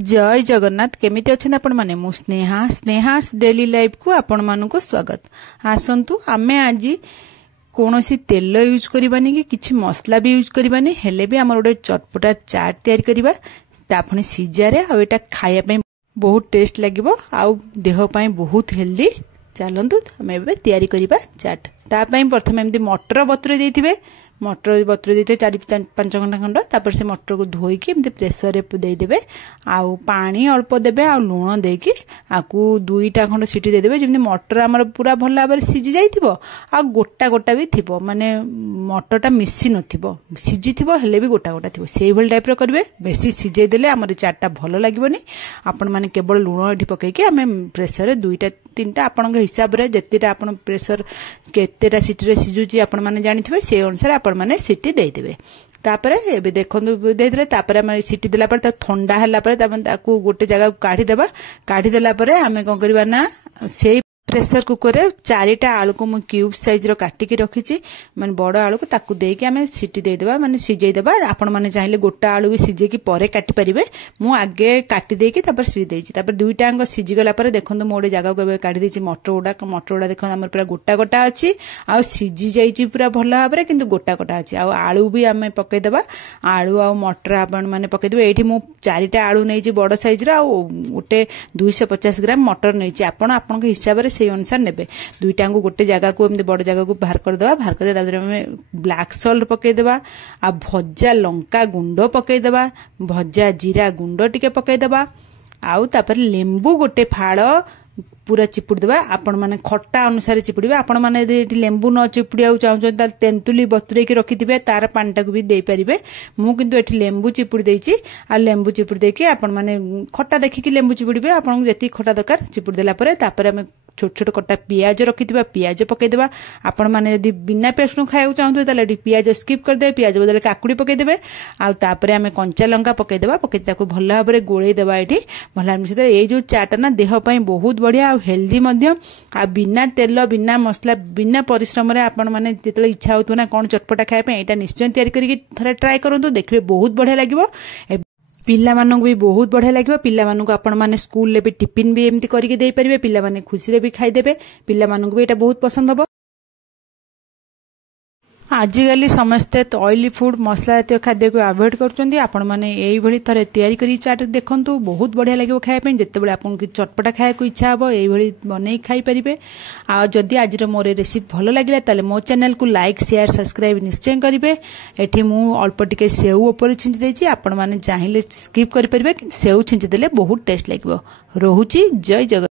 जय जगन्नाथ केमिति अच्छे आपण माने मु स्नेहास डेली लाइफ को आपण मानक स्वागत। आसंतु आमे आज कौन सी तेल यूज करबानी कि किछि मसला भी यूज करबानी हेले भी आमर गोटे चटपटा चाट तैयारी करबा तापने सीजारे आ एटा खाया पे बहुत टेस्ट लागिबो आ देह पई बहुत हेल्दी। चलंतु हमें एबे तैयारी करबा चाट। ता पई प्रथम एमदी मटर बतुरे देथिबे मटर बतुरे देते 4-5 घंटा खंड तापर से मटर को धोईकी एमती प्रेसर रे देदेबे आउ पानी अल्प देबे आ लुण देकी आकु 2टा खंड सीटी देदेबे जेमती मटर हमर पूरा भल भाबरे सिझी जाइथिबो आ गोटा गोटा भी थिबो माने मटरटा मिसी नथिबो सिझी थिबो हेले भी गोटा गोटा थिबो सेही भल टाइप रो करबे। बेसी सिझाई देले हमर चाटटा भल लागिबोनी। आपण माने केवल लुण एठी पकेकी हमें प्रेसर रे 2-3टा आपन हिसाब रे जत्तेटा आपन प्रेसर केतेटा सीटी रे सिझुची आपण माने जानिथिबे से अनुसार आपण माने सीटी दे देबे। तापरे एबे देखंतु देदेले तापरे हम सीटी देला पर त ठंडा हला पर ताकू गोटे जगह काढी देला पर हमें कोन करबा ना से प्रेसर कुकर रे 4टा आलू को मु क्यूब साइज रो काटिकी रखिची माने बड़ आलू को ताकू देकी हमें सीटी दे देबा माने सिझेई देबा। आपण माने चाहिले गोटा आलू भी सिझे की परे काटी परिबे मु आगे काटी देकी तापर सिझी देची तापर 2टा अंग सिझी गला पर देखंतु मोडे जगह को काढी देची मटर उडा देखन हमर पूरा गोटा गोटा अछि आ सिझी जाईची पूरा भल भाबरे किंतु गोटा गोटा अछि आ आलू भी हमें पके देबा। आलू आ मटर आपण माने पके देबे। एठी मु 4टा आलू नैची बड़ साइज रा गोटे 250 ग्राम मटर नैची आपण आपन के हिसाब रे से अनुसार नेबे। 2टा को गोटे जगह को एमती बड़ जगह को बाहर कर देबा बाहर कर दे हमें ब्लैक सॉल्ट पके देबा आ भज्जा लंका गुंड पके देबा भज्जा जीरा गुंड टिके पके देबा आउ तापर लेंबू गोटे फाड़ पूरा चिपुड़ी देबा। आपण माने खट्टा अनुसार चिपुड़ीबे। आपण माने यदि लेंबू न चिपुड़िया चाहछन त तेंतुली बतुरे की रखिथिबे तार पानीटा को भी देई परिबे। मु किंतु एठी लेंबू चिपुड़ी देइची आ लेंबू चिपुड़ी देके आपण माने खट्टा देखिकी लेंबू चिपुड़ीबे। आपण जेति खट्टा दरकार चिपुड़ी देला परे तापर हमें छोट छोट कटा पियाज रखिथिबा पियाज पके देबा। आपण माने यदि बिना पेस्ट नु खायउ चाहथु तले पियाज स्किप कर दे पियाज बदले काकुड़ी पके देबे आ तापर हमें कंचा लंका पके देबा पके ताको भल भाबरे गोळेई देबा। एठी भल मिसे ए जो चाट ना देह पई बहुत बढ़िया आ हेल्दी मध्य आ बिना तेल बिना मसला बिना परिश्रम रे आपण माने जेतले इच्छा होतु ना कोन चटपटा खाय पे एटा निश्चय तयारी करिके थरे ट्राई करंतु देखबे बहुत बढ़िया लागिवो। पिला मानक भी बहुत बढ़िया लगे। पिला मानक आपण माने स्कूल ले भी टिफिन भी एमती करके दे परिबे पिला माने खुशी रे भी खाई देबे पिला मानक भी एटा बहुत पसंद हबो। आजिकली समस्ते ऑयली फूड मसला जातीय खाद्य को अवॉइड करछंती। आपण माने एई भली थरे तयारी करी चाट देखंतु बहुत बढ़िया लागो खाय पे जत्ते बेले आपन की चटपटा खाय को इच्छा हबो एई भली बनै खाई परिबे। आ जदी आज मोर रेसिपी भलो लागिला तले मो चैनल को लाइक शेयर सब्सक्राइब निश्चय करिवे। एठी मु अल्प टिके सेव ऊपर छिंची देछि आपण माने चाहिले स्किप करि परिबे कि सेव छिंची देले बहुत टेस्ट लागिवो। रहूची जय जगन्नाथ।